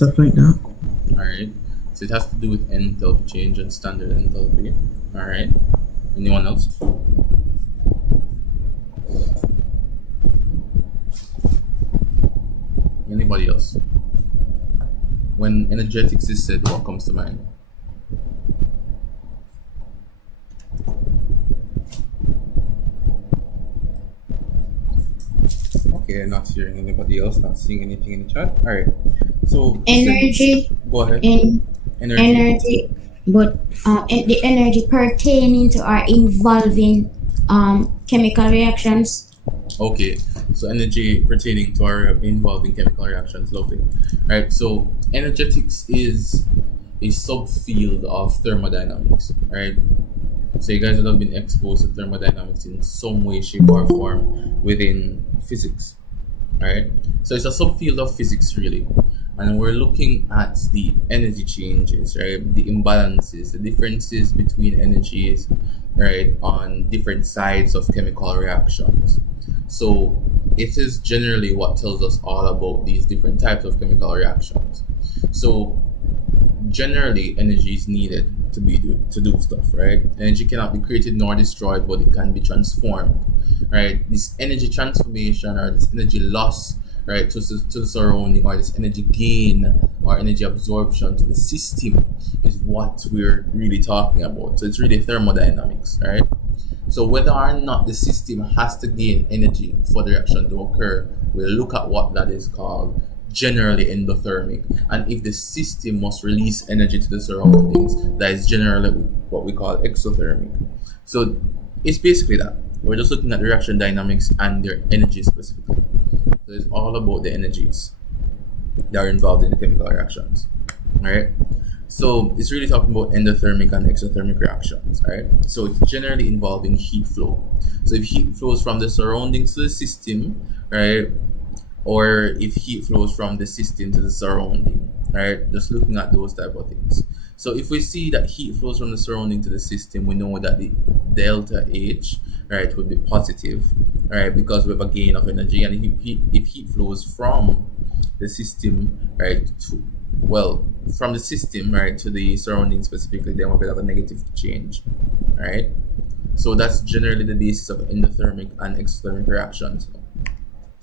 stuff like that. All right. So it has to do with enthalpy change and standard enthalpy. All right. Anyone else? Anybody else? When energetics is said, what comes to mind? Okay, not hearing anybody else, not seeing anything in the chat. All right. So since Energy go ahead. in Energy. energy, but the energy pertaining to or involving chemical reactions. Okay. So energy pertaining to or involving chemical reactions. Lovely. All right. So energetics is a subfield of thermodynamics. All right. So you guys would have been exposed to thermodynamics in some way, shape, or form within physics. Right? So it's a subfield of physics, really. And we're looking at the energy changes, right? The imbalances, the differences between energies, right, on different sides of chemical reactions. So it is generally what tells us all about these different types of chemical reactions. So generally energy is needed to do stuff, right? Energy cannot be created nor destroyed, but it can be transformed, right? This energy transformation or this energy loss, right, to the surrounding, or this energy gain or energy absorption to the system is what we're really talking about. So it's really thermodynamics, right? So whether or not the system has to gain energy for the reaction to occur, we'll look at what that is called, generally endothermic. And if the system must release energy to the surroundings, that is generally what we call exothermic. So it's basically that. We're just looking at the reaction dynamics and their energy specifically. So it's all about the energies that are involved in the chemical reactions. Alright? So it's really talking about endothermic and exothermic reactions, right? So it's generally involving heat flow. So if heat flows from the surroundings to the system, right, or if heat flows from the system to the surrounding, right? Just looking at those type of things. So if we see that heat flows from the surrounding to the system, we know that the delta H, right, would be positive, right, because we have a gain of energy. And if heat flows from the system, right, to, well, from the system, right, to the surrounding specifically, then we will have a negative change, right? So that's generally the basis of endothermic and exothermic reactions,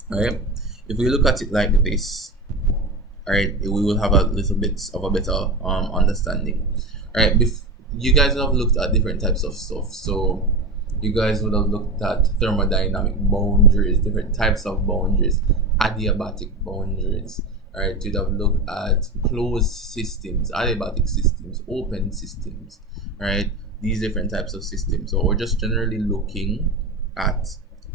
right? If we look at it like this, all right, we will have a little bit of a better understanding. All right, you guys have looked at different types of stuff. So you guys would have looked at thermodynamic boundaries, different types of boundaries, adiabatic boundaries. All right, you'd have looked at closed systems, adiabatic systems, open systems. Right, these different types of systems. So we're just generally looking at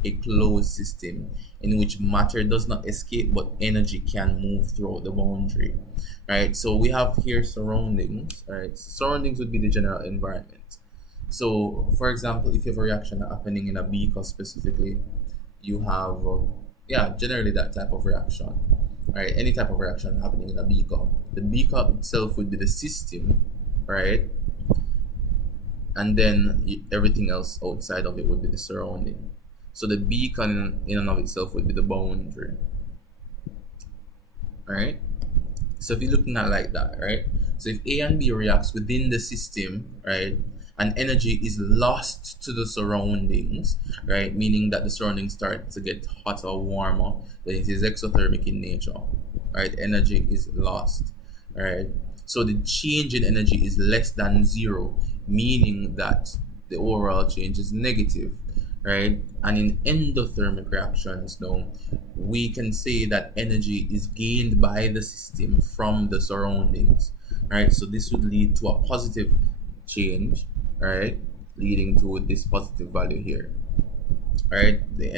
a closed system in which matter does not escape but energy can move throughout the boundary, right? So we have here surroundings, right? Surroundings would be the general environment. So for example, if you have a reaction happening in a beaker specifically, you have yeah, generally that type of reaction, right? Any type of reaction happening in a beaker, the beaker itself would be the system, right? And then everything else outside of it would be the surrounding. So the beacon in and of itself would be the boundary. Right? So if you're looking at it like that, right? So if A and B reacts within the system, right, and energy is lost to the surroundings, right, meaning that the surroundings start to get hotter or warmer, then it is exothermic in nature, right? Energy is lost, right? So the change in energy is less than zero, meaning that the overall change is negative, right? And in endothermic reactions, now, we can say that energy is gained by the system from the surroundings, right? So this would lead to a positive change, right? Leading to this positive value here, right? The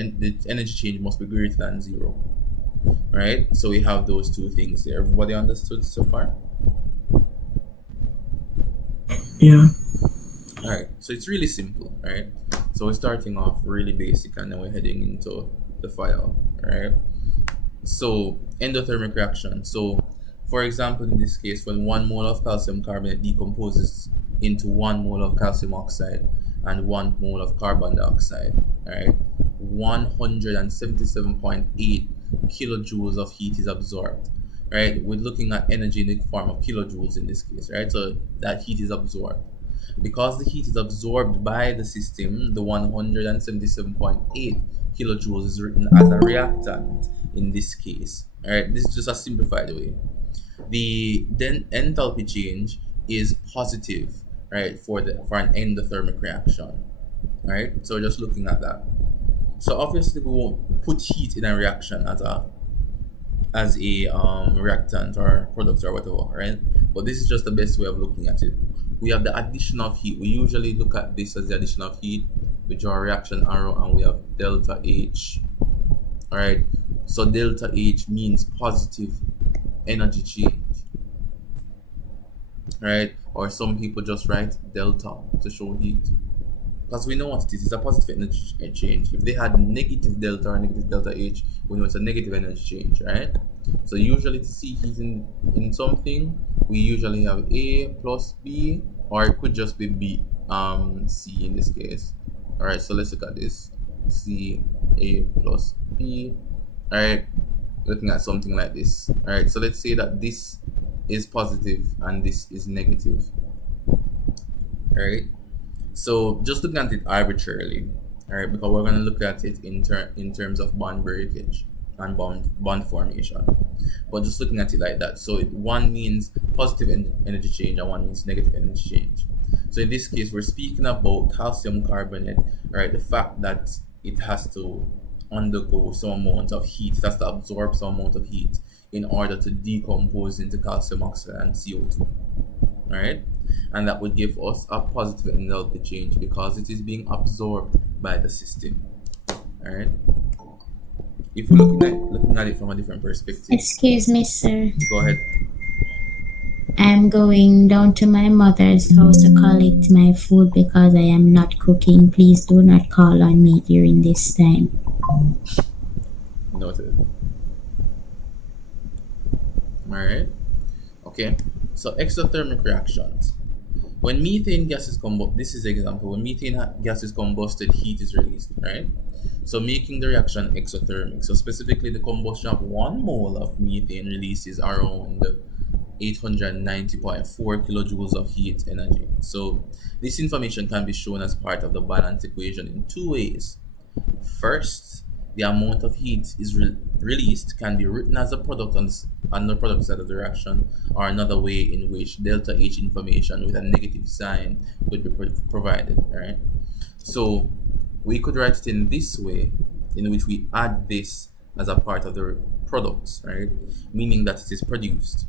energy change must be greater than zero, right? So we have those two things there. Everybody understood so far? Yeah. All right, so it's really simple, right? So we're starting off really basic and then we're heading into the file, right? So endothermic reaction. So for example, in this case, when 1 mole of calcium carbonate decomposes into 1 mole of calcium oxide and 1 mole of carbon dioxide, right? 177.8 kilojoules of heat is absorbed. right? We're looking at energy in the form of kilojoules in this case, right? So that heat is absorbed. Because the heat is absorbed by the system, the 177.8 kilojoules is written as a reactant in this case. All right, this is just a simplified way. The then enthalpy change is positive, right, for an endothermic reaction. Right? So just looking at that. So obviously we won't put heat in a reaction as a reactant or product or whatever, right? But this is just the best way of looking at it. We have the addition of heat. We usually look at this as the addition of heat. We draw a reaction arrow and we have delta H. All right. So delta H means positive energy change, right? Or some people just write delta to show heat. Because we know what it is. It's a positive energy change. If they had negative delta or negative delta H, we know it's a negative energy change, right? So usually to see heat in something, we usually have A plus B, or it could just be B, C in this case. All right, so let's look at this. C, A plus B. All right, looking at something like this. All right, so let's say that this is positive and this is negative. All right. So just looking at it arbitrarily, all right, because we're going to look at it in terms of bond breakage and bond formation. But just looking at it like that, so one means positive energy change and one means negative energy change. So in this case, we're speaking about calcium carbonate, right? The fact that it has to undergo some amount of heat, it has to absorb some amount of heat in order to decompose into calcium oxide and CO2. Right, and that would give us a positive enthalpy change because it is being absorbed by the system. All right, if we're looking at it from a different perspective. Excuse me, sir. Go ahead. I'm going down to my mother's house to collect my food because I am not cooking. Please do not call on me during this time. Noted. All right. Okay. So exothermic reactions. When methane gas is this is the example. When methane gas is combusted, heat is released, right? So making the reaction exothermic. So specifically, the combustion of 1 mole of methane releases around 890.4 kilojoules of heat energy. So this information can be shown as part of the balance equation in two ways. First, the amount of heat is released can be written as a product on the product side of the reaction, or another way in which delta H information with a negative sign could be provided, right? So we could write it in this way, in which we add this as a part of the products, right? Meaning that it is produced.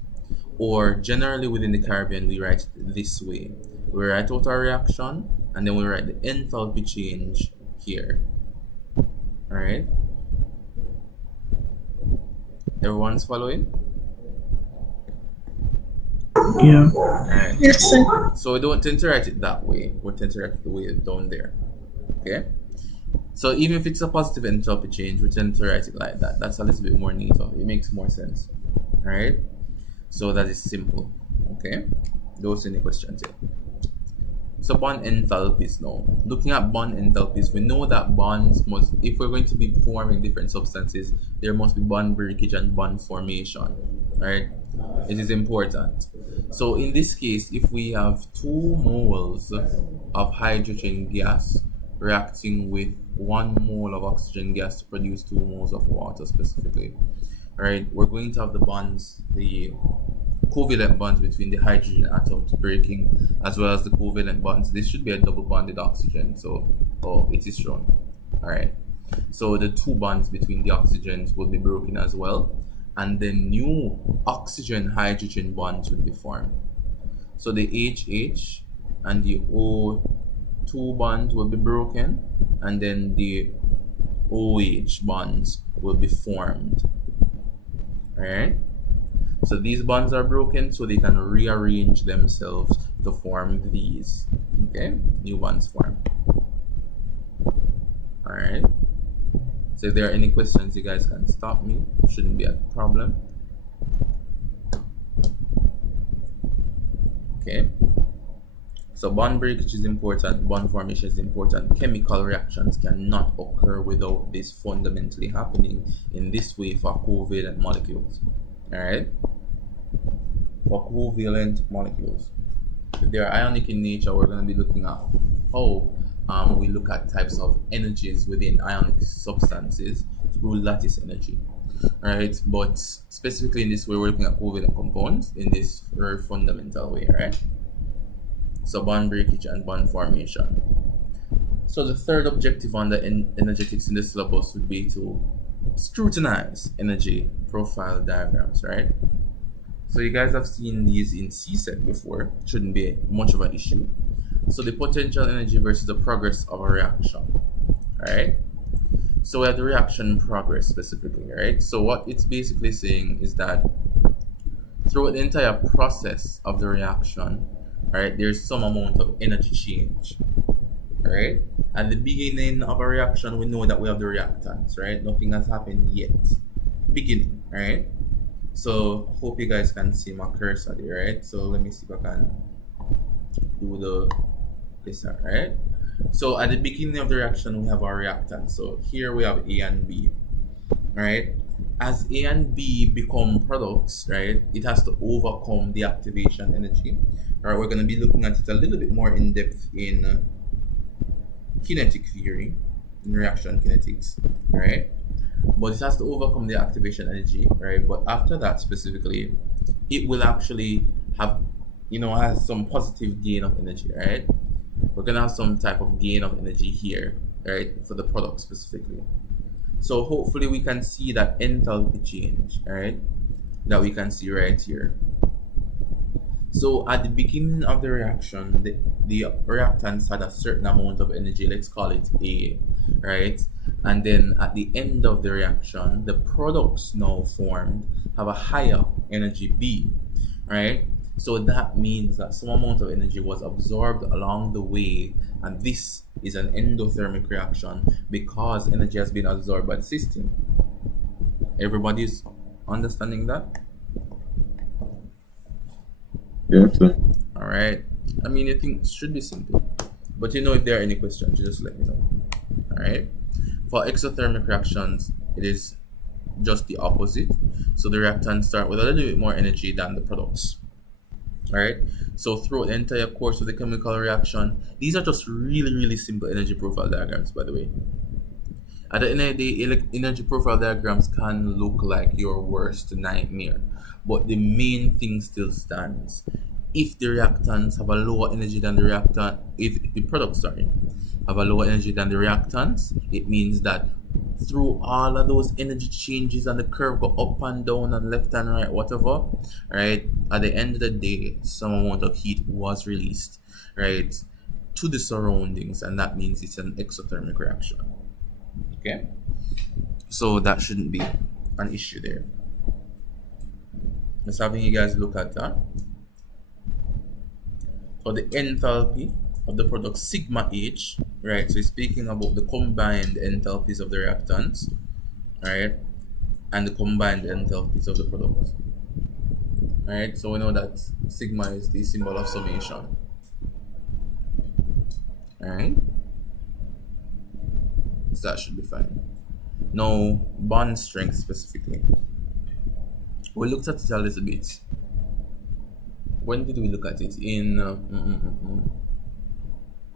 Or generally within the Caribbean, we write it this way. We write out our reaction, and then we write the enthalpy change here. All right, everyone's following? Yeah. All right. Yes, sir. So we don't tend to write it that way. We tend to write it the way down there. Okay. So even if it's a positive enthalpy change, we tend to write it like that. That's a little bit more neater. It makes more sense. All right. So that is simple. Okay. Those are any questions here. So bond enthalpies now. Looking at bond enthalpies, we know that bonds must, if we're going to be forming different substances, there must be bond breakage and bond formation, right? It is important. So in this case, if we have 2 moles of hydrogen gas reacting with 1 mole of oxygen gas to produce 2 moles of water specifically, right? We're going to have the bonds, the covalent bonds between the hydrogen atoms breaking, as well as the covalent bonds. This should be a double bonded oxygen, so it is shown. All right, so the 2 bonds between the oxygens will be broken as well, and then new oxygen hydrogen bonds will be formed. So the HH and the O2 bonds will be broken, and then the OH bonds will be formed. All right, so these bonds are broken, so they can rearrange themselves to form these. Okay, new bonds form. All right, so if there are any questions, you guys can stop me. Shouldn't be a problem. Okay, so bond breakage is important, bond formation is important. Chemical reactions cannot occur without this fundamentally happening in this way for covalent molecules. All right, for covalent molecules. If they are ionic in nature, we're going to be looking at how we look at types of energies within ionic substances through lattice energy. Right, but specifically in this way, we're looking at covalent compounds in this very fundamental way, right? So bond breakage and bond formation. So the third objective on the energetics in the syllabus would be to scrutinize energy profile diagrams, right? So you guys have seen these in CSET before. Shouldn't be much of an issue. So the potential energy versus the progress of a reaction, right? So we have the reaction progress specifically, right? So what it's basically saying is that throughout the entire process of the reaction, right, there's some amount of energy change, right? At the beginning of a reaction, we know that we have the reactants, right? Nothing has happened yet. Beginning, right? So hope you guys can see my cursor there, right? So let me see if I can do the this, right? So at the beginning of the reaction, we have our reactant. So here we have A and B, right? As A and B become products, right, it has to overcome the activation energy. All right, we're going to be looking at it a little bit more in depth in kinetic theory, in reaction kinetics, right? But it has to overcome the activation energy, right? But after that, specifically, it will actually have, has some positive gain of energy, right? We're gonna have some type of gain of energy here, right, for the product specifically. So hopefully we can see that enthalpy change, right, that we can see right here. So at the beginning of the reaction, the reactants had a certain amount of energy, let's call it A, right? And then at the end of the reaction, the products now formed have a higher energy B, right? So that means that some amount of energy was absorbed along the way, and this is an endothermic reaction because energy has been absorbed by the system. Everybody's understanding that? Yeah, so All right. I mean, I think it should be simple. But if there are any questions, just let me know. All right. For exothermic reactions, it is just the opposite. So the reactants start with a little bit more energy than the products. All right. So throughout the entire course of the chemical reaction, these are just really, really simple energy profile diagrams, by the way. At the end of the day, energy profile diagrams can look like your worst nightmare, but the main thing still stands. If the reactants have a lower energy than the reactant, if the products, sorry, have a lower energy than the reactants, it means that through all of those energy changes and the curve go up and down and left and right, whatever, right? At the end of the day, some amount of heat was released, right, to the surroundings, and that means it's an exothermic reaction. Okay, so that shouldn't be an issue there. Just having you guys look at that. So the enthalpy of the product sigma H, right? So it's speaking about the combined enthalpies of the reactants, right? And the combined enthalpies of the product. Right? So we know that sigma is the symbol of summation. Alright? So that should be fine. Now, bond strength specifically. We looked at it a little bit. When did we look at it? In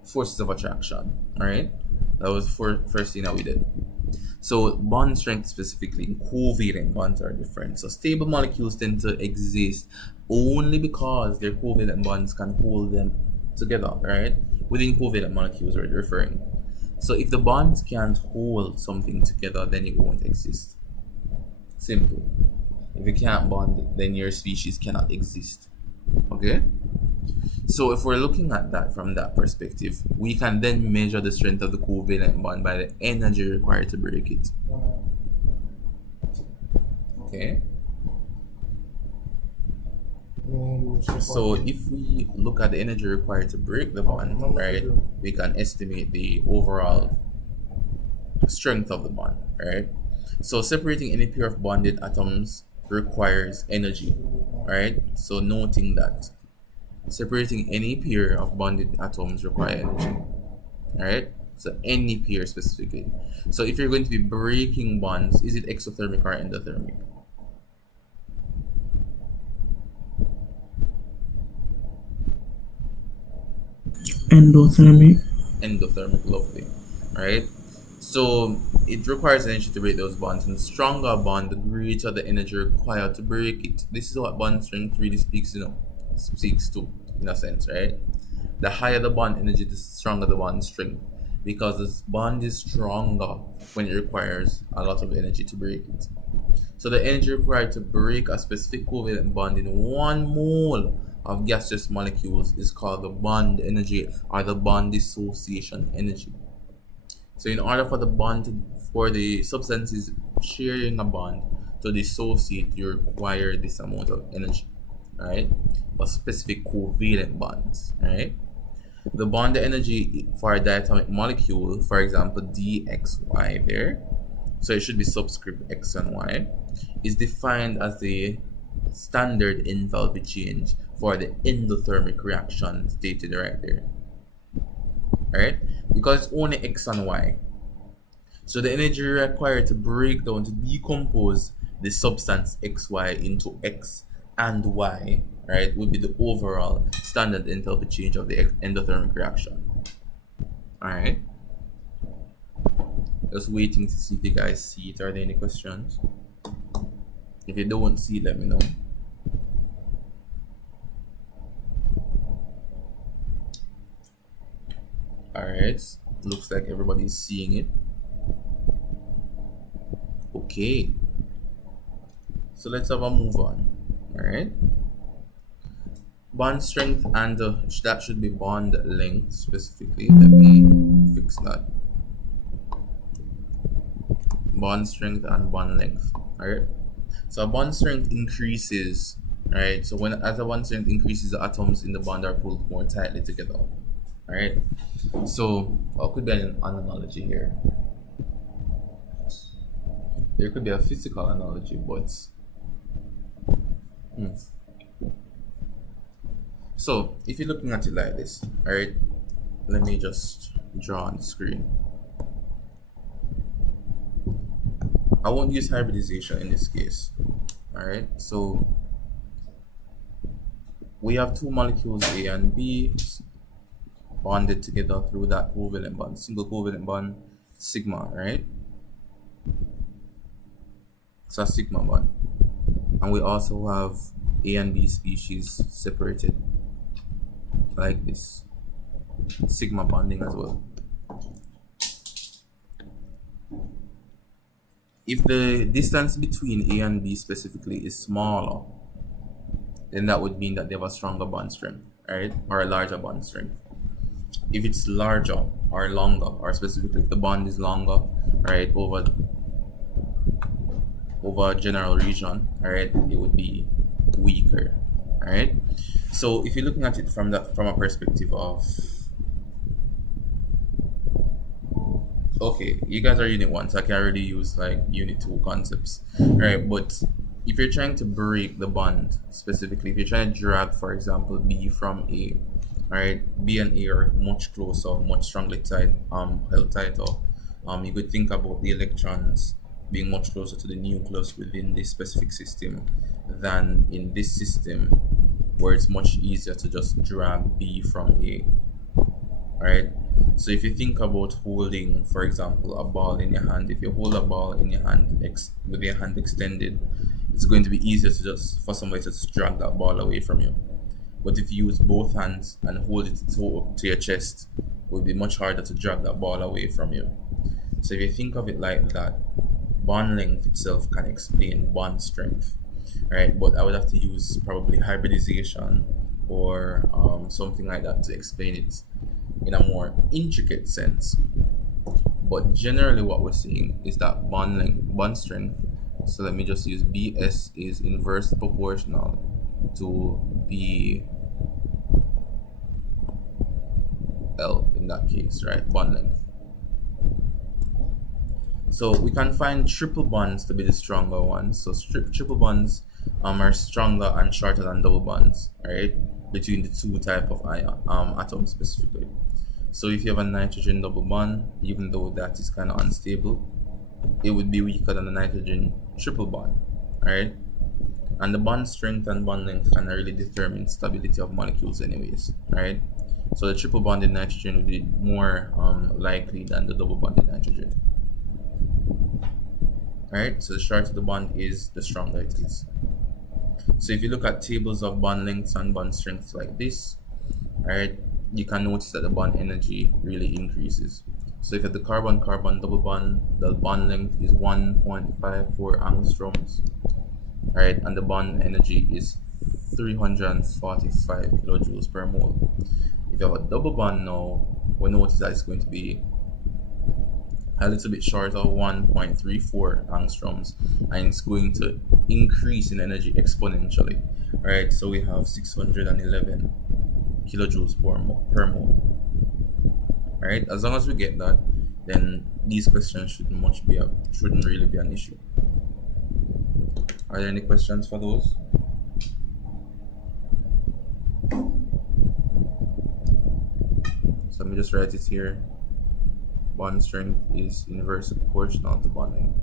forces of attraction. Alright? That was for first thing that we did. So bond strength specifically, covalent bonds are different. So stable molecules tend to exist only because their covalent bonds can hold them together, right? Within covalent molecules we're referring. So if the bonds can't hold something together, then it won't exist. Simple. If you can't bond, then your species cannot exist. Okay? So if we're looking at that from that perspective, we can then measure the strength of the covalent bond by the energy required to break it. Okay. So if we look at the energy required to break the bond, right, we can estimate the overall strength of the bond, right? So separating any pair of bonded atoms requires energy, right? So noting that separating any pair of bonded atoms require energy. Alright? So any pair specifically. So if you're going to be breaking bonds, is it exothermic or endothermic? Endothermic. Endothermic, lovely. Right? So it requires energy to break those bonds, and the stronger a bond, the greater the energy required to break it. This is what bond strength really speaks to, in a sense, right? The higher the bond energy, the stronger the bond strength, because this bond is stronger when it requires a lot of energy to break it. So the energy required to break a specific covalent bond in 1 mole of gaseous molecules is called the bond energy, or the bond dissociation energy. So in order for for the substances sharing a bond to dissociate, you require this amount of energy, right? For specific covalent bonds, right? The bond energy for a diatomic molecule, for example, dxy there, so it should be subscript x and y, is defined as the standard enthalpy change for the endothermic reaction stated right there, right? Because it's only x and y. So the energy required to break down, to decompose the substance xy into x and y, right, would be the overall standard enthalpy change of the endothermic reaction. All right. Just waiting to see if you guys see it. Are there any questions? If you don't see it, let me know. All right. Looks like everybody's seeing it. Okay. So let's have a move on. All right. Bond strength and that should be bond length specifically. Let me fix that. Bond strength and bond length. All right. So bond strength increases, right? So as the bond strength increases, the atoms in the bond are pulled more tightly together. All right. So what could be an analogy here? There could be a physical analogy, but so if you're looking at it like this, all right. Let me just draw on the screen. I won't use hybridization in this case. All right. So we have two molecules A and B bonded together through that covalent bond, single covalent bond, sigma, right? It's a sigma bond. And we also have A and B species separated like this, sigma bonding as well. If the distance between A and B specifically is smaller, then that would mean that they have a stronger bond strength, right? Or a larger bond strength. If it's larger or longer, or specifically if the bond is longer, right, over a general region, all right, it would be weaker, all right. So if you're looking at it from a perspective of, okay, you guys are unit 1, so I can already use like unit 2 concepts, right? But if you're trying to break the bond, specifically if you're trying to drag, for example, B from A, all right, B and A are much closer, much strongly tied, held tighter. You could think about the electrons being much closer to the nucleus within this specific system than in this system, where it's much easier to just drag B from A. Right? So if you think about holding, for example, a ball in your hand, if you hold a ball in your hand with your hand extended, it's going to be easier to for somebody to just drag that ball away from you. But if you use both hands and hold it to your chest, it would be much harder to drag that ball away from you. So if you think of it like that, bond length itself can explain bond strength, right? But I would have to use probably hybridization or something like that to explain it in a more intricate sense. But generally what we're seeing is that bond length, bond strength, so let me just use BS, is inversely proportional to BL in that case, right? Bond length. So we can find triple bonds to be the stronger ones. So triple bonds are stronger and shorter than double bonds, right? Between the two type of atoms specifically. So if you have a nitrogen double bond, even though that is kind of unstable, it would be weaker than the nitrogen triple bond, right? And the bond strength and bond length can really determine stability of molecules anyways, right? So the triple bonded nitrogen would be more likely than the double bonded nitrogen. Alright, so the shorter the bond is, the stronger it is. So if you look at tables of bond lengths and bond strengths like this, alright, you can notice that the bond energy really increases. So if you have the carbon-carbon double bond, the bond length is 1.54 angstroms, alright, and the bond energy is 345 kilojoules per mole. If you have a double bond now, we'll notice that it's going to be a little bit short of 1.34 angstroms, and it's going to increase in energy exponentially. Alright, so we have 611 kilojoules per mole. Alright, as long as we get that, then these questions shouldn't really be an issue. Are there any questions for those? So let me just write it here. Bond strength is inversely proportional to bond length.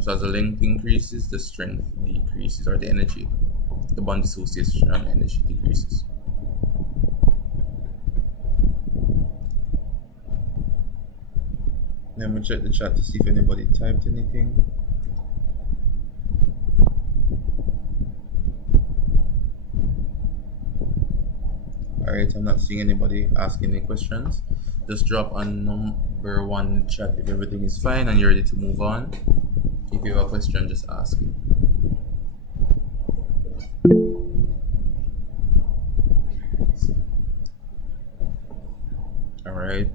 So as the length increases, the strength decreases, or the energy, the bond dissociation energy decreases. Let me check the chat to see if anybody typed anything. Alright, I'm not seeing anybody asking any questions. Just drop on number 1 in the chat if everything is fine and you're ready to move on. If you have a question, just ask it. Alright,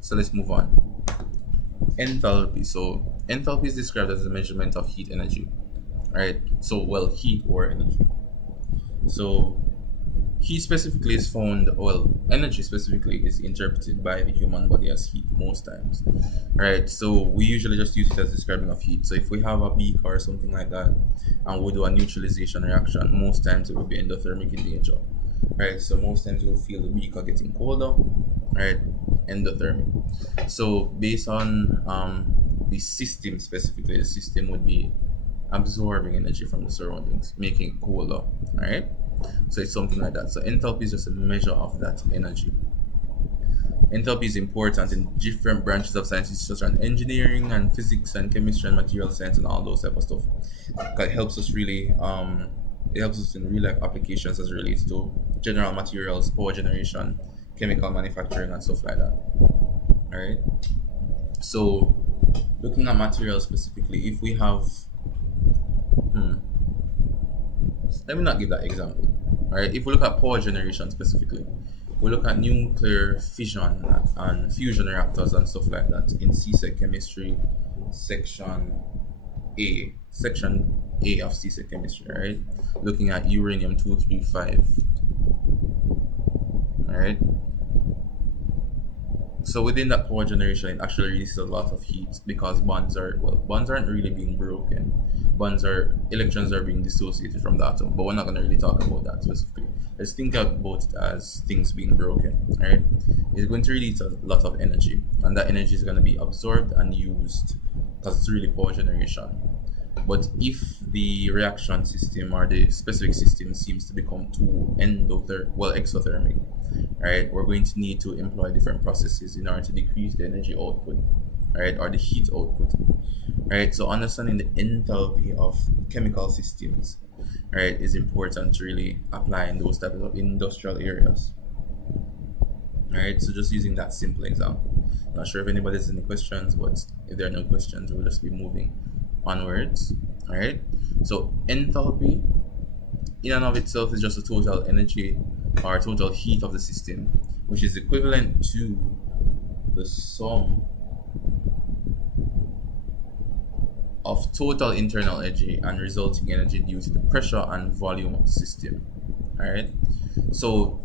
so let's move on. Enthalpy. So enthalpy is described as the measurement of heat energy. Alright, so well, heat or energy. So heat specifically is found, energy specifically is interpreted by the human body as heat most times. Right, so we usually just use it as describing of heat. So if we have a beaker or something like that and we do a neutralization reaction, most times it will be endothermic in nature. Right, so most times you'll feel the beaker getting colder, right, endothermic. So based on the system specifically, the system would be absorbing energy from the surroundings, making it colder, right? So it's something like that. So enthalpy is just a measure of that energy. Enthalpy is important in different branches of sciences such as engineering and physics and chemistry and material science and all those type of stuff. It helps us really it helps us in real life applications as it relates to general materials, power generation, chemical manufacturing and stuff like that. Alright. So looking at materials specifically, if we have let me not give that example. Alright, if we look at power generation specifically, we look at nuclear fission and fusion reactors and stuff like that in CSEC chemistry, section A of CSEC chemistry, right? Looking at uranium 235. Alright. So within that power generation, it actually releases a lot of heat because bonds aren't really being broken. Electrons are being dissociated from the atom, but we're not going to really talk about that specifically. Let's think about it as things being broken, right? It's going to release a lot of energy, and that energy is going to be absorbed and used because it's really power generation. But if the reaction system or the specific system seems to become too exothermic, right, we're going to need to employ different processes in order to decrease the energy output, right, or the heat output, right? So understanding the enthalpy of chemical systems, right, is important to really apply in those types of industrial areas. Alright, so just using that simple example. Not sure if anybody has any questions, but if there are no questions, we'll just be moving onwards. Alright, so enthalpy in and of itself is just the total energy or total heat of the system, which is equivalent to the sum of total internal energy and resulting energy due to the pressure and volume of the system. Alright, so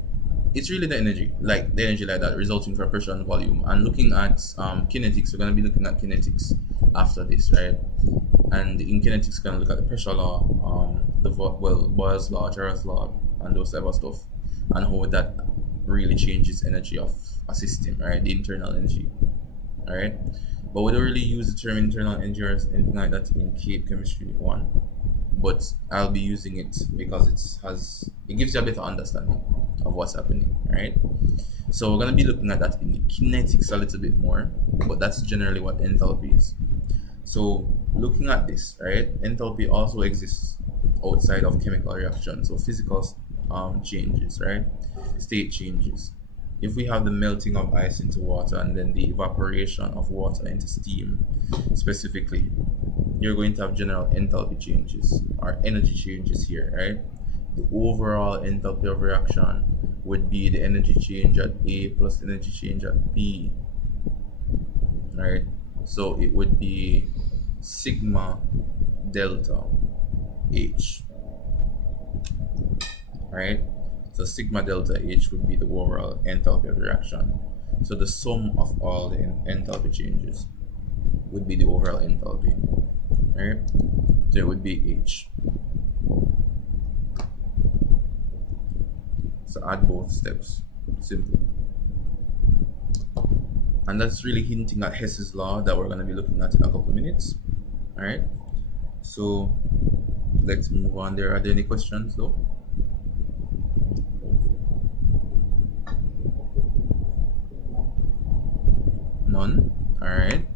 it's really the energy like that resulting from pressure and volume. And looking at kinetics, we're going to be looking at kinetics after this, right? And in kinetics, we're going to look at the pressure law, Boyle's law, Jarrett's law, and those type of stuff, and how that really changes energy of a system, right? The internal energy, all right? But we don't really use the term internal energy or anything like that in Cape Chemistry 1, but I'll be using it because it gives you a better understanding of what's happening, right? So we're gonna be looking at that in the kinetics a little bit more, but that's generally what enthalpy is. So looking at this, right, enthalpy also exists outside of chemical reactions, so physical changes, right, state changes. If we have the melting of ice into water and then the evaporation of water into steam, specifically, you're going to have general enthalpy changes or energy changes here, right? The overall enthalpy of reaction would be the energy change at A plus energy change at B, right? So it would be sigma delta H, right? So sigma delta H would be the overall enthalpy of the reaction. So the sum of all the enthalpy changes would be the overall enthalpy, right? So it would be H. So add both steps. Simple. And that's really hinting at Hess's law that we're going to be looking at in a couple of minutes. All right. So let's move on. Are there any questions though? None. All right.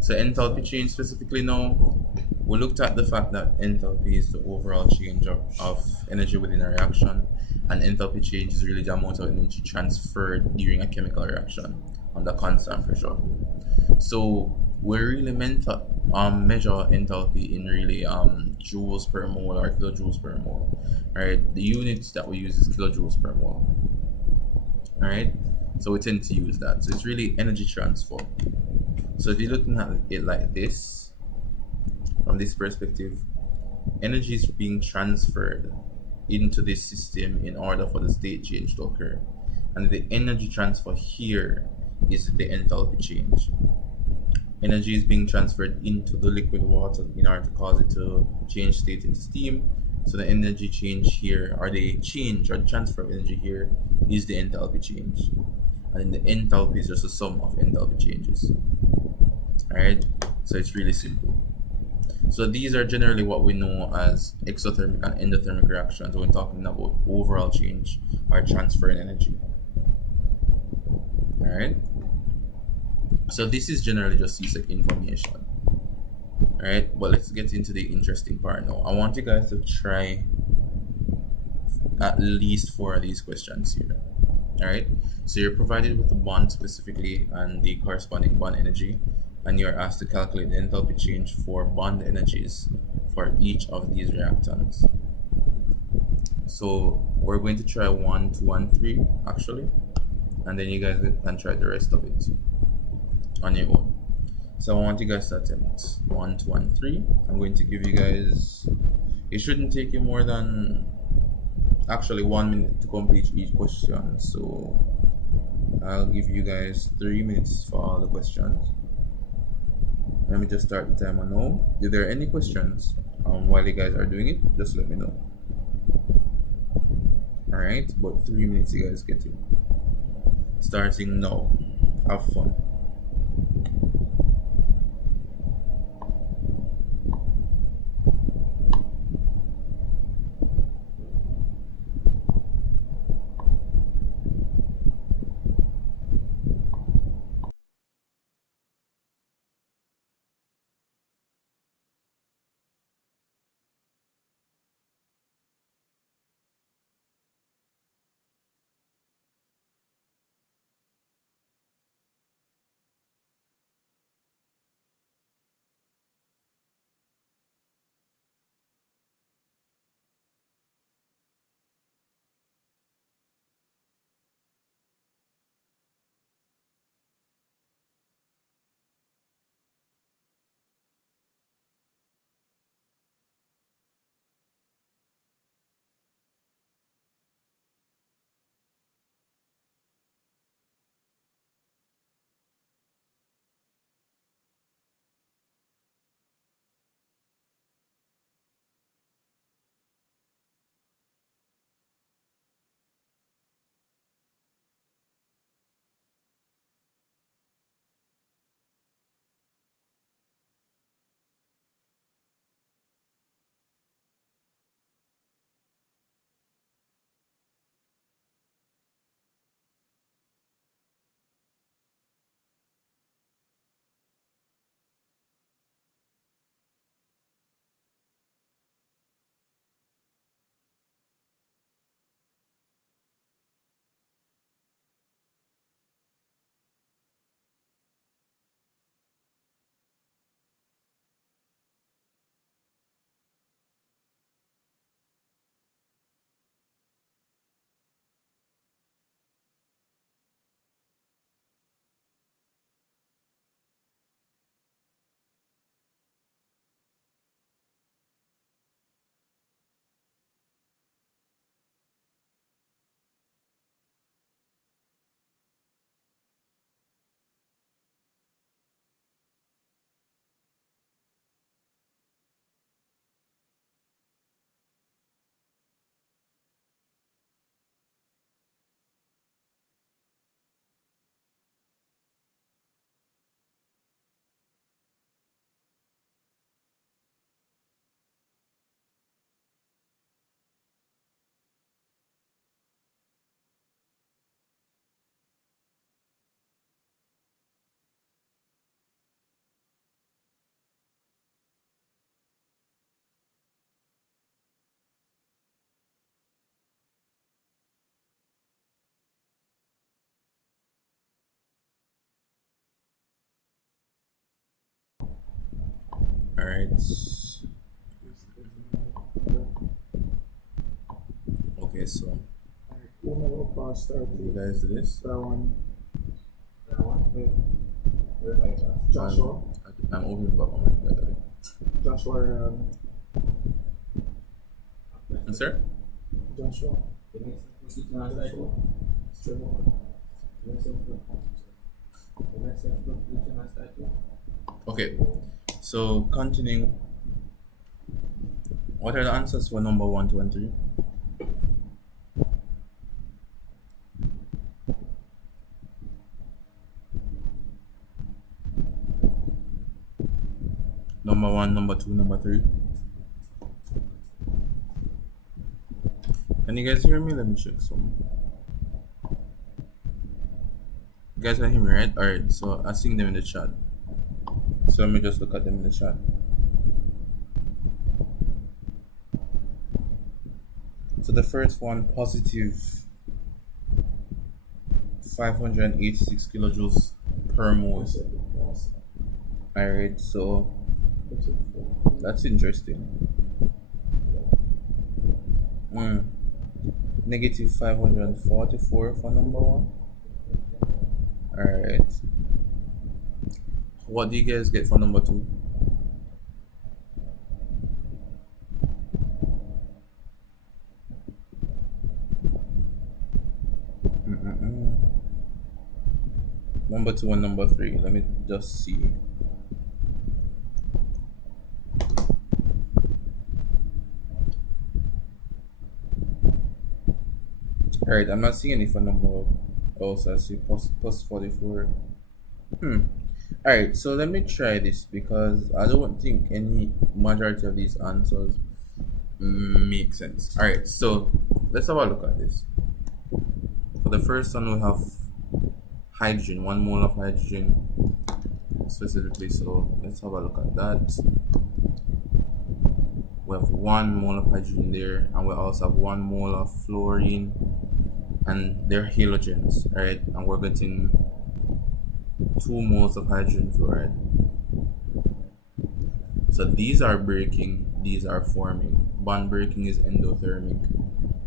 So enthalpy change specifically now, we looked at the fact that enthalpy is the overall change of energy within a reaction, and enthalpy change is really the amount of energy transferred during a chemical reaction under constant pressure. So we're really meant to measure enthalpy in really joules per mole or kilojoules per mole, right? The units that we use is kilojoules per mole, all right? So we tend to use that. So it's really energy transfer. So if you're looking at it like this, from this perspective, energy is being transferred into this system in order for the state change to occur. And the energy transfer here is the enthalpy change. Energy is being transferred into the liquid water in order to cause it to change state into steam. So the energy change here, or the change or the transfer of energy here, is the enthalpy change. And the enthalpy is just a sum of enthalpy changes. Alright? So it's really simple. So these are generally what we know as exothermic and endothermic reactions when talking about overall change or transfer in energy. Alright? So this is generally just CSEC information. Alright, but let's get into the interesting part now. I want you guys to try at least 4 of these questions here. Alright, so you're provided with the bond specifically and the corresponding bond energy, and you're asked to calculate the enthalpy change for bond energies for each of these reactants. So we're going to try 1, 2, and 3 actually, and then you guys can try the rest of it on your own. So I want you guys to attempt 1, 2, and 3. I'm going to give you guys, it shouldn't take you more than actually 1 minute to complete each question. So I'll give you guys 3 minutes for all the questions. Let me just start the timer now. If there are any questions while you guys are doing it, just let me know. Alright, about 3 minutes you guys get it. Starting now. Have fun. All right. Okay, so you guys do this. Joshua. I'm opening about my mic, by the way. Joshua. Sir? Joshua. Okay, so continuing. What are the answers for number 1, 2, and 3? Number 1, number 2, number 3. Can you guys hear me? Let me check some. You guys can hear me, right? Alright, so I seen them in the chat. So let me just look at them in the chat. So the first one, positive 586 kilojoules per mole. Alright, so that's interesting. Negative 544 for number 1. Alright. What do you guys get for number 2? Number 2 and number 3. Let me just see. Alright, I'm not seeing any for number. Also, I see plus 44. Alright, so let me try this because I don't think any majority of these answers make sense. Alright, so let's have a look at this. For the first one, we have hydrogen, 1 mole of hydrogen specifically. So let's have a look at that. We have 1 mole of hydrogen there, and we also have 1 mole of fluorine, and they're halogens, right? And we're getting 2 moles of hydrogen fluoride. So these are breaking, these are forming. Bond breaking is endothermic,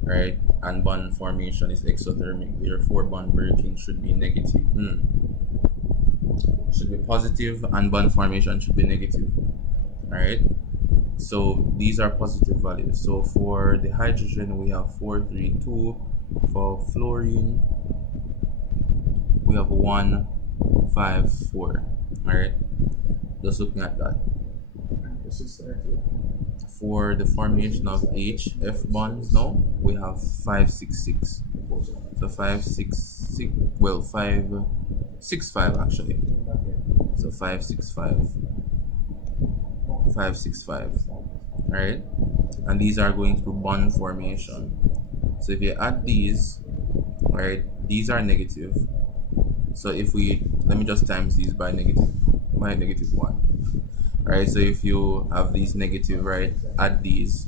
right? And bond formation is exothermic. Therefore, bond breaking should be negative. Should be positive, and bond formation should be negative, right? So these are positive values. So for the hydrogen, we have 432. For fluorine, we have 154. All right, just looking at that. For the formation of HF bonds, now we have 566. So 566, well, 565 actually. So 565, right? And these are going through bond formation. So if you add these, right, these are negative. So if we, let me just times these by negative 1. Right, so if you have these negative, right, add these,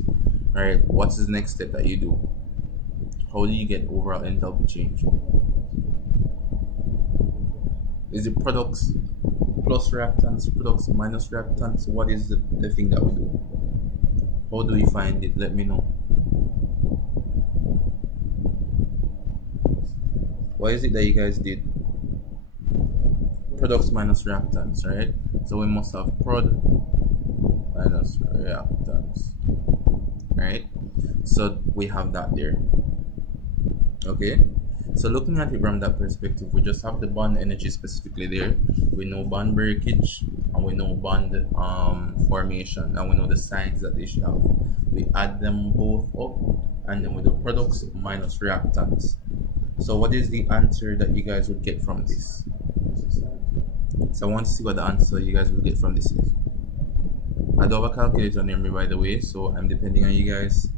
right, what's the next step that you do? How do you get overall enthalpy change? Is it products plus reactants, products minus reactants? What is the thing that we do? How do we find it? Let me know. What is it that you guys did? Products minus reactants, right? So we must have prod minus reactants, right? So we have that there. Okay, so looking at it from that perspective, we just have the bond energy specifically there. We know bond breakage, and we know bond formation, and we know the signs that they should have. We add them both up, and then we do products minus reactants. So what is the answer that you guys would get from this? So I want to see what the answer you guys will get from this is. I do have a calculator near me, by the way, so I'm depending on you guys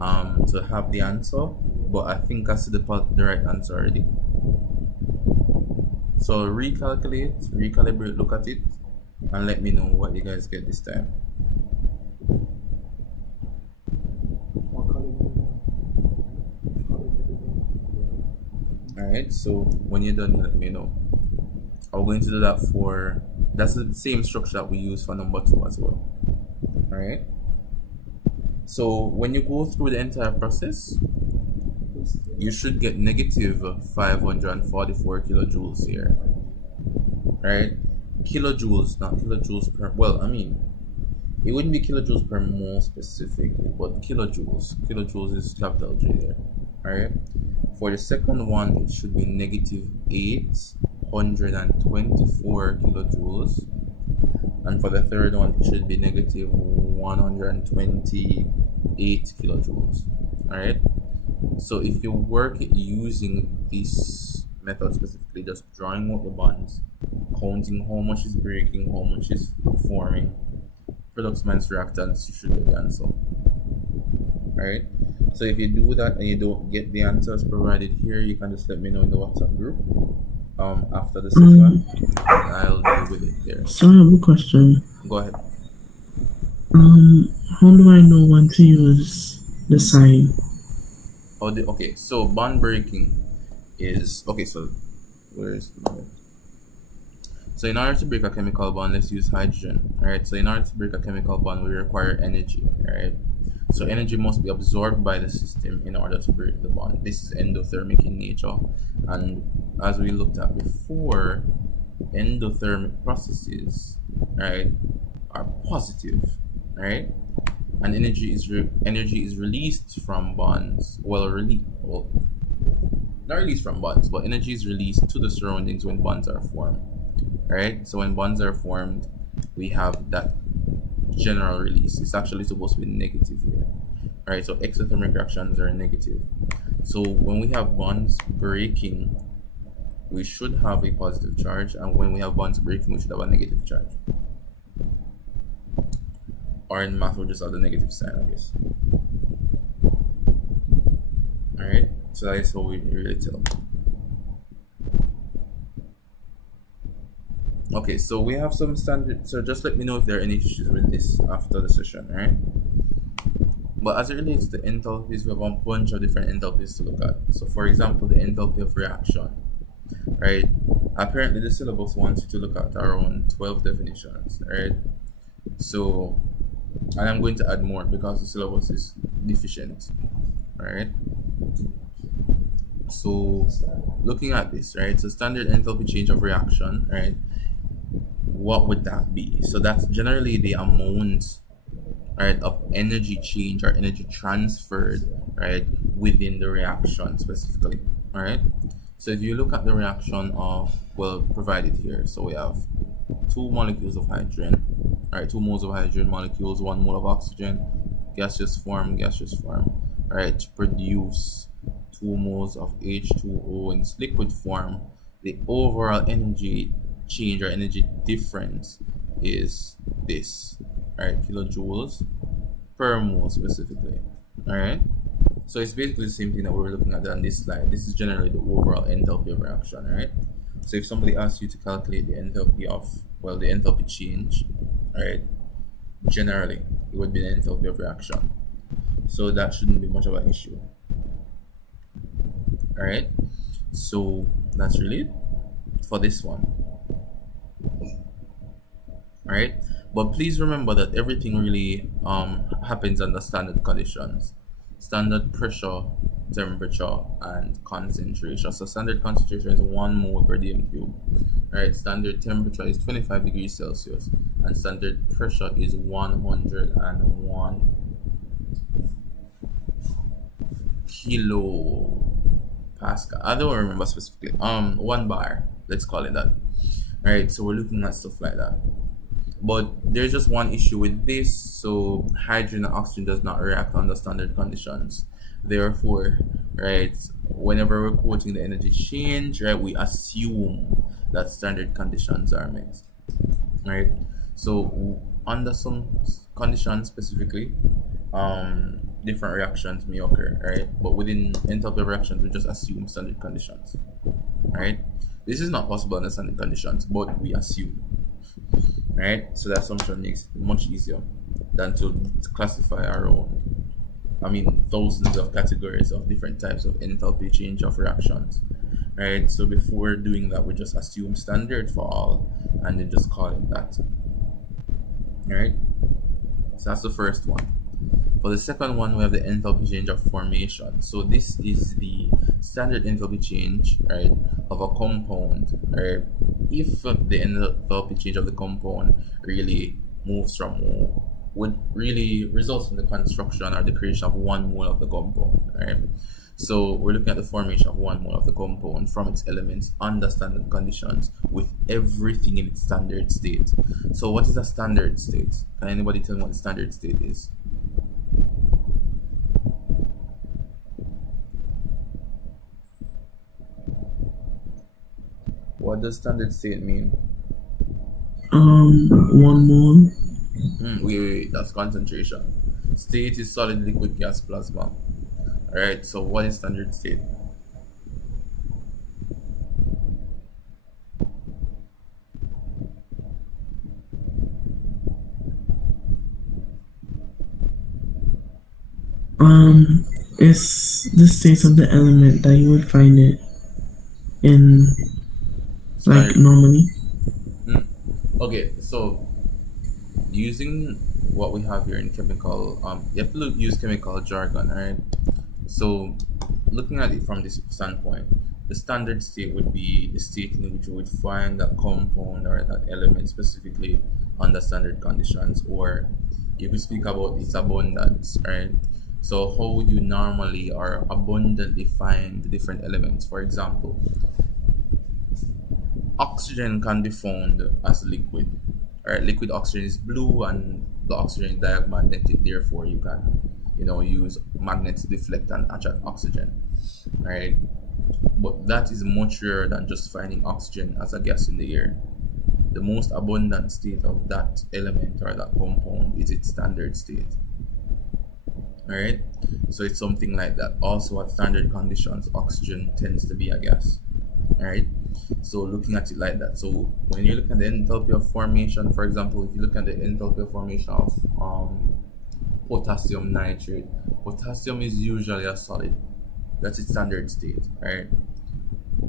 to have the answer, but I think I see the right answer already. So recalibrate, look at it, and let me know what you guys get this time. Alright, so when you're done, you let me know. I'm going to do that for, that's the same structure that we use for number 2 as well. Alright? So when you go through the entire process, you should get negative 544 kilojoules here. Right? Kilojoules, not kilojoules per, well, I mean, it wouldn't be kilojoules per mole specifically, but kilojoules. Kilojoules is capital J there. Alright? For the second one, it should be negative 824 kilojoules. And for the third one, it should be negative 128 kilojoules. Alright? So if you work using this method specifically, just drawing out the bonds, counting how much is breaking, how much is forming, products minus reactants, you should get the answer. Alright? So if you do that and you don't get the answers provided here, you can just let me know in the WhatsApp group after the session. I'll deal with it there. So I have a question. Go ahead. How do I know when to use the sign? Okay, so bond breaking is okay. So where's so in order to break a chemical bond, let's use hydrogen. Alright, so in order to break a chemical bond, we require energy. Alright, so energy must be absorbed by the system in order to break the bond. This is endothermic in nature, and as we looked at before, endothermic processes, right, are positive, right, and energy is released from bonds. Well, not released from bonds, but energy is released to the surroundings when bonds are formed. Right? So when bonds are formed, we have that general release. It's actually supposed to be negative here. Right? So exothermic reactions are negative. So when we have bonds breaking, we should have a positive charge, and when we have bonds breaking, we should have a negative charge. Or in math, we'll just have the negative sign, I guess. Alright? So that is how we really tell. Okay, so we have some standard, so just let me know if there are any issues with this after the session, right? But as it relates to enthalpies, we have a bunch of different enthalpies to look at. So for example, the enthalpy of reaction, right? Apparently the syllabus wants you to look at around 12 definitions, right? So, and I'm going to add more because the syllabus is deficient, right? So looking at this, right? So standard enthalpy change of reaction, right? What would that be? So that's generally the amount, right, of energy change or energy transferred, right, within the reaction specifically. All right. So if you look at the reaction of, well, provided here, so we have 2 molecules of hydrogen, right, 2 moles of hydrogen molecules, 1 mole of oxygen, gaseous form, right, to produce 2 moles of H2O in its liquid form. The overall energy change or energy difference is this, right, kilojoules per mole specifically. All right, so it's basically the same thing that we're looking at on this slide. This is generally the overall enthalpy of reaction, right? So if somebody asks you to calculate the enthalpy of, well, the enthalpy change, right, generally it would be the enthalpy of reaction, so that shouldn't be much of an issue. All right, so that's really it for this one. All right, but please remember that everything really happens under standard conditions: standard pressure, temperature, and concentration. So standard concentration is 1 mole per dm cube. Right, standard temperature is 25 degrees Celsius, and standard pressure is 101 kilopascal. I don't remember specifically. 1 bar. Let's call it that. Right, so we're looking at stuff like that. But there's just one issue with this. So hydrogen and oxygen does not react under standard conditions. Therefore, right, whenever we're quoting the energy change, right, we assume that standard conditions are met. Right, so under some conditions specifically, different reactions may occur, right? But within enthalpy of reactions, we just assume standard conditions, right? This is not possible under standard conditions, but we assume, right? So that assumption makes it much easier than to classify our own, thousands of categories of different types of enthalpy change of reactions, right? So before doing that, we just assume standard for all and then just call it that, right? So that's the first one. For the second one, we have the enthalpy change of formation. So this is the standard enthalpy change, right, of a compound, right? If the enthalpy change of the compound really moves from would really result in the construction or the creation of 1 mole of the compound, right? So we're looking at the formation of 1 mole of the compound from its elements under standard conditions with everything in its standard state. So what is a standard state? Can anybody tell me what the standard state is? What does standard state mean? 1 mole. Wait, that's concentration. State is solid, liquid, gas, plasma. Alright, so what is standard state? It's the state of the element that you would find it in, like, Standard. normally. Okay, so using what we have here in chemical, you have to use chemical jargon, right? So looking at it from this standpoint, the standard state would be the state in which you would find that compound or that element specifically under standard conditions, or you could speak about its abundance, right? So how would you normally or abundantly find the different elements? For example, oxygen can be found as liquid. Alright, liquid oxygen is blue and the oxygen is diamagnetic, therefore you can, use magnets to deflect and attract oxygen. Alright. But that is much rarer than just finding oxygen as a gas in the air. The most abundant state of that element or that compound is its standard state. Alright, so it's something like that. Also, at standard conditions, oxygen tends to be a gas. Alright, so looking at it like that. So when you look at the enthalpy of formation, for example, if you look at the enthalpy of formation of potassium nitrate, potassium is usually a solid. That's its standard state, right?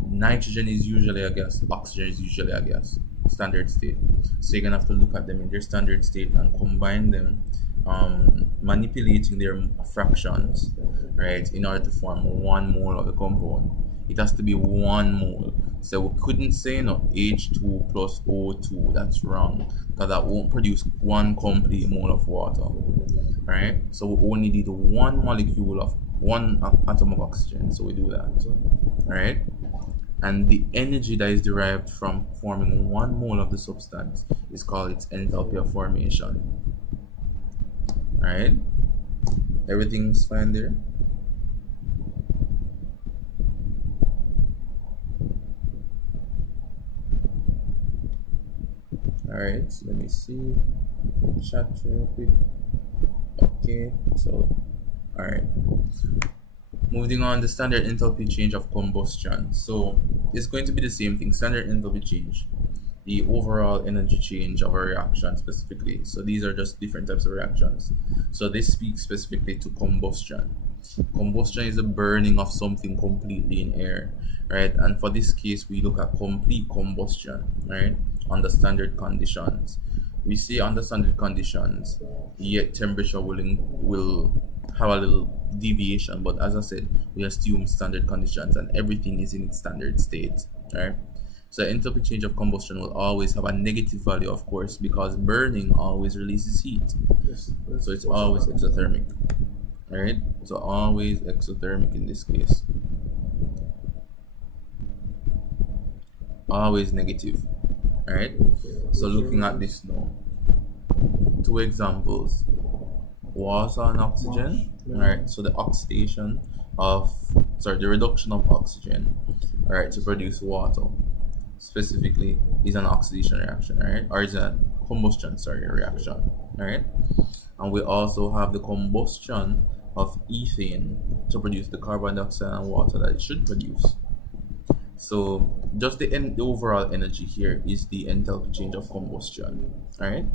Nitrogen is usually a gas, oxygen is usually a gas, standard state. So you're gonna have to look at them in their standard state and combine them, manipulating their fractions, right, in order to form 1 mole of the compound. It has to be 1 mole. So we couldn't say no H2 plus O2. That's wrong, because that won't produce 1 complete mole of water. Right? So we only need 1 molecule of 1 atom of oxygen. So we do that. Right? And the energy that is derived from forming 1 mole of the substance is called its enthalpy of formation. Alright? Everything's fine there? Alright, so let me see. Chat real quick. Okay, so alright. Moving on, the standard enthalpy change of combustion. So it's going to be the same thing. Standard enthalpy change, the overall energy change of a reaction specifically. So these are just different types of reactions. So this speaks specifically to combustion. Combustion is the burning of something completely in air, right? And for this case, we look at complete combustion, right? Under standard conditions. We see under standard conditions, yet temperature will have a little deviation, but as I said, we assume standard conditions and everything is in its standard state, right? So enthalpy change of combustion will always have a negative value, of course, because burning always releases heat. So it's always exothermic, right? So always exothermic in this case. Always negative, right? So looking at this now, 2 examples, water and oxygen, right? So the reduction of oxygen, right, to produce water specifically is an oxidation reaction, right? Or is a combustion, reaction, right? And we also have the combustion of ethane to produce the carbon dioxide and water that it should produce. So just the overall energy here is the enthalpy change of combustion, right?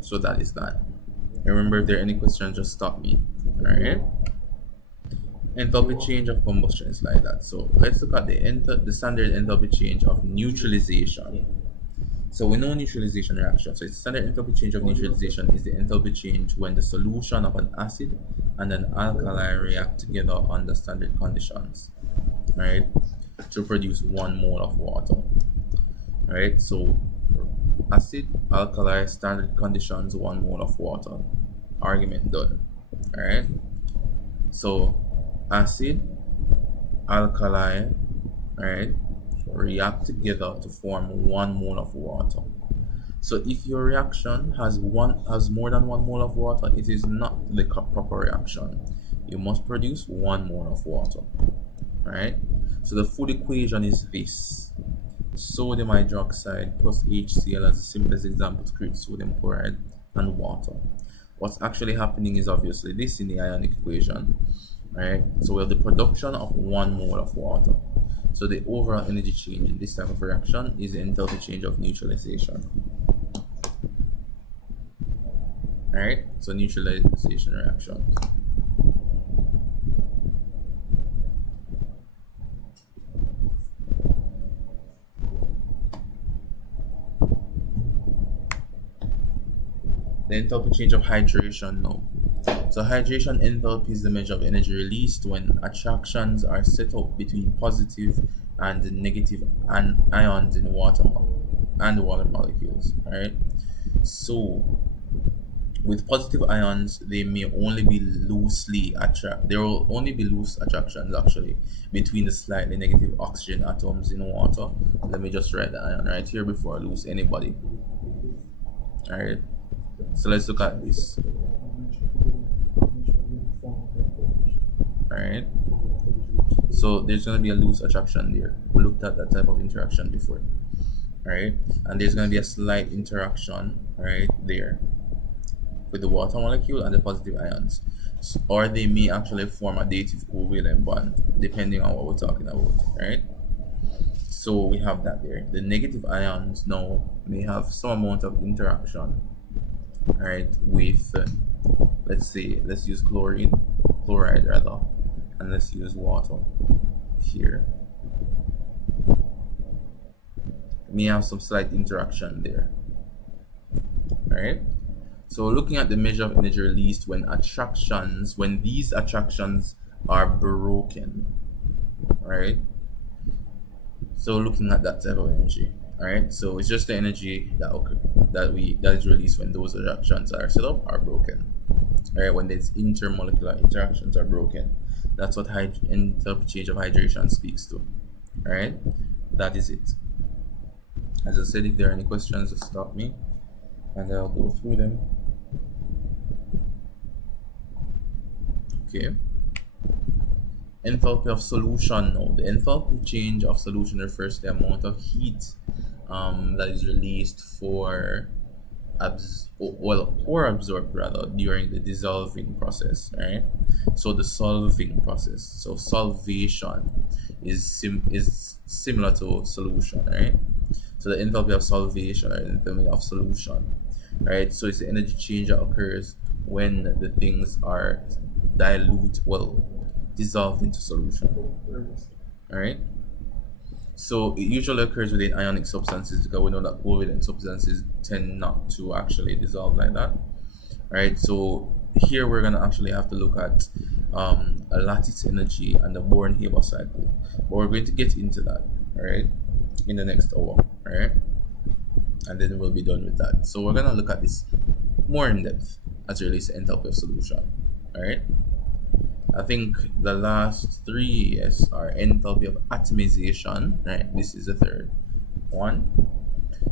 So that is that. Remember, if there are any questions, just stop me. Alright. Enthalpy change of combustion is like that. So let's look at the standard enthalpy change of neutralization. So we know neutralization reaction. So it's standard enthalpy change of neutralization is the enthalpy change when the solution of an acid and an alkali react together under standard conditions, right, to produce 1 mole of water. Right, so acid, alkali, standard conditions, 1 mole of water. Argument done. Alright, so acid, alkali, right, react together to form 1 mole of water. So if your reaction has more than 1 mole of water, it is not the proper reaction. You must produce 1 mole of water. Right? So the food equation is this: sodium hydroxide plus HCl as the simplest example to create sodium chloride and water. What's actually happening is obviously this in the ionic equation, right? So we have the production of 1 mole of water. So the overall energy change in this type of reaction is the enthalpy change of neutralization. Alright, so neutralization reactions. The enthalpy change of hydration now. So hydration enthalpy is the measure of energy released when attractions are set up between positive and negative ions in water and water molecules. Alright. So with positive ions, they may only be there will only be loose attractions actually between the slightly negative oxygen atoms in water. Let me just write the ion right here before I lose anybody. Alright. So let's look at this. Alright. So there's going to be a loose attraction there. We looked at that type of interaction before. Alright. And there's going to be a slight interaction right there with the water molecule and the positive ions. Or they may actually form a dative covalent bond depending on what we're talking about. Right. So we have that there. The negative ions now may have some amount of interaction, right, with let's use chloride rather, and let's use water here. May have some slight interaction there. Alright. So looking at the measure of energy released when these attractions are broken. Right? So looking at that type of energy. Alright, so it's just the energy that is released when those reactions are set up are broken. Alright, when these intermolecular interactions are broken. That's what enthalpy change of hydration speaks to. Alright, that is it. As I said, if there are any questions, just stop me and I'll go through them. Okay. Enthalpy of solution now. The enthalpy change of solution refers to the amount of heat that is released or absorbed rather during the dissolving process, right? So the solving process. So solvation is similar to solution, right? So the enthalpy of solvation or enthalpy of solution, right? So it's the energy change that occurs when the things are dissolved into solution. Alright? So it usually occurs within ionic substances because we know that covalent substances tend not to actually dissolve like that. Right? So here we're gonna actually have to look at a lattice energy and the Born-Haber cycle. But we're going to get into that, alright, in the next hour. Alright? And then we'll be done with that. So we're gonna look at this more in depth as it relates to enthalpy of solution. Alright? I think the last three are enthalpy of atomization. Right, this is the third one.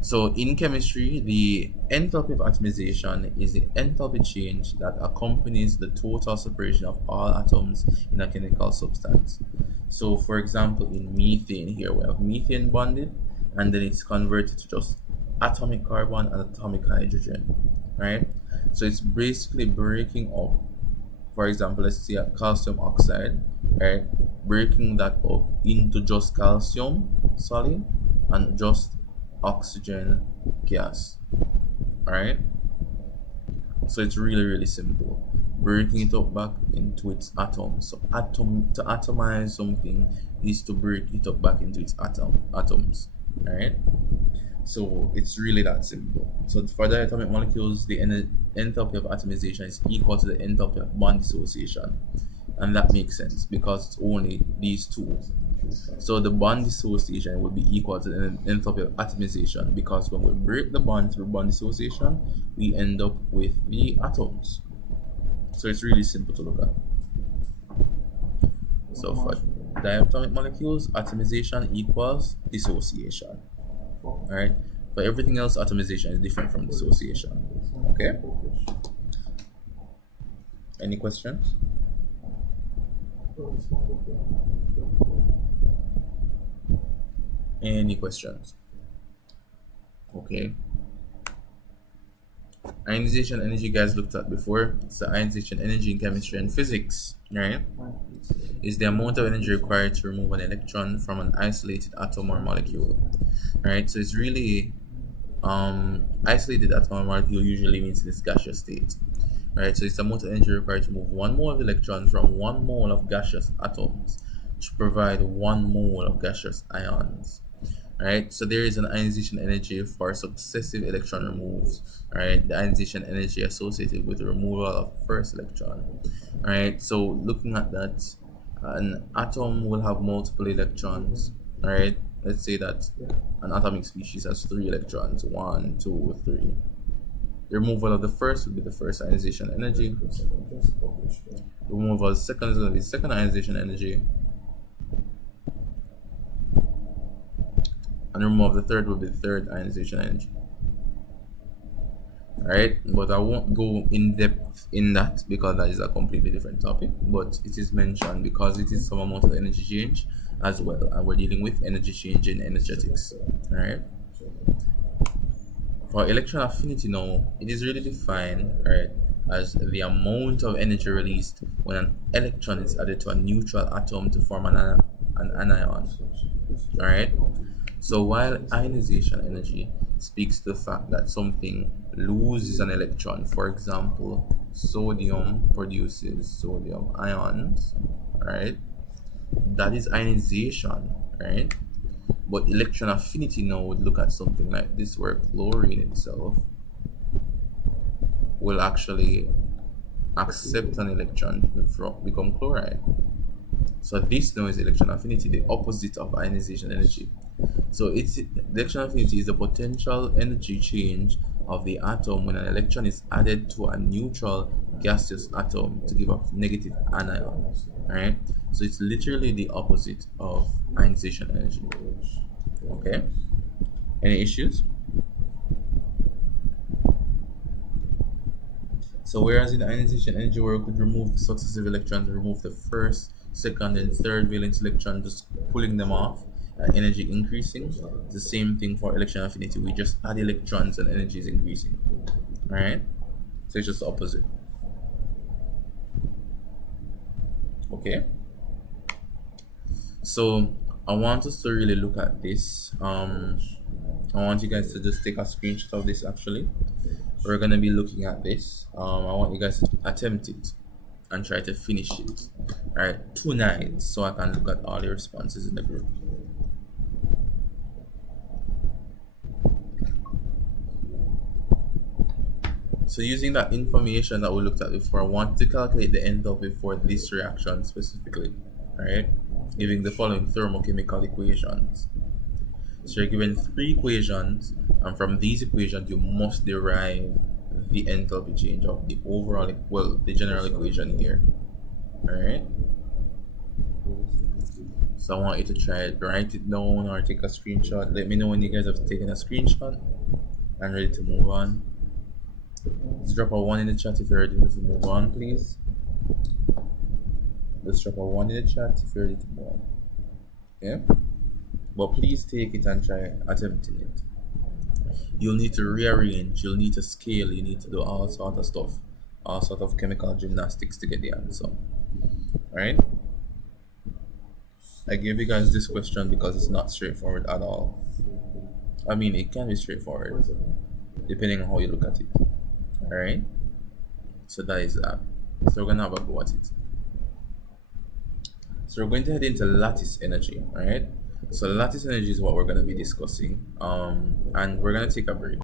So in chemistry, the enthalpy of atomization is the enthalpy change that accompanies the total separation of all atoms in a chemical substance. So for example, in methane here, we have methane bonded, and then it's converted to just atomic carbon and atomic hydrogen, right? So it's basically breaking up. For example, let's see a calcium oxide, right? Breaking that up into just calcium solid and just oxygen gas. Alright? So it's really simple. Breaking it up back into its atoms. So to atomize something is to break it up back into its atoms. Alright? So it's really that simple. So for diatomic molecules, the enthalpy of atomization is equal to the enthalpy of bond dissociation. And that makes sense because it's only these two. So the bond dissociation will be equal to the enthalpy of atomization, because when we break the bond through bond dissociation, we end up with the atoms. So it's really simple to look at. So for diatomic molecules, atomization equals dissociation. Alright? For everything else, atomization is different from dissociation. Okay? Any questions? Any questions? Okay. Ionization energy, guys looked at before. So ionization energy in chemistry and physics, right, is the amount of energy required to remove an electron from an isolated atom or molecule. Right? So it's really isolated atom or molecule usually means in its gaseous state. Right? So it's the amount of energy required to move 1 mole of electron from 1 mole of gaseous atoms to provide 1 mole of gaseous ions. Right, so there is an ionization energy for successive electron removes. Right, the ionization energy associated with the removal of the first electron. Right, so looking at that, an atom will have multiple electrons. Right, let's say that an atomic species has 3 electrons, 1, 2, 3. The removal of the first will be the first ionization energy. The removal of the second is going to be second ionization energy. And remove the third will be the third ionization energy. Alright, but I won't go in depth in that because that is a completely different topic, but it is mentioned because it is some amount of energy change as well, and we're dealing with energy change in energetics. Alright, for electron affinity now, it is really defined, right, as the amount of energy released when an electron is added to a neutral atom to form an anion. Alright, so while ionization energy speaks to the fact that something loses an electron, for example, sodium produces sodium ions, right? That is ionization, right? But electron affinity now would look at something like this, where chlorine itself will actually accept an electron to become chloride. So this now is electron affinity, the opposite of ionization energy. So it's electron affinity is the potential energy change of the atom when an electron is added to a neutral gaseous atom to give off negative anion. Alright? So it's literally the opposite of ionization energy. Okay? Any issues? So whereas in ionization energy, where we could remove successive electrons, remove the first, second, and third valence electron, just pulling them off, and energy increasing. It's the same thing for electron affinity. We just add electrons and energy is increasing. Alright? So it's just the opposite. Okay? So I want us to really look at this. I want you guys to just take a screenshot of this actually. We're gonna be looking at this. I want you guys to attempt it and try to finish it. Alright, tonight, so I can look at all the responses in the group. So using that information that we looked at before, I want to calculate the enthalpy for this reaction specifically. Alright, giving the following thermochemical equations. So you're given 3 equations, and from these equations you must derive the enthalpy change of the overall, well, the general equation here. Alright, so I want you to try it, write it down or take a screenshot. Let me know when you guys have taken a screenshot and ready to move on. Let's drop a 1 in the chat if you're ready to move on, please. Let's drop a 1 in the chat if you're ready to move on. Okay, but please take it and try attempting it. You'll need to rearrange, you'll need to scale, you need to do all sort of stuff, all sort of chemical gymnastics to get the answer. Alright, I gave you guys this question because it's not straightforward at all. I mean, it can be straightforward depending on how you look at it. Alright, so that is that. So we're gonna have a go at it. So we're going to head into lattice energy. Alright, So lattice energy is what we're going to be discussing, and we're going to take a break.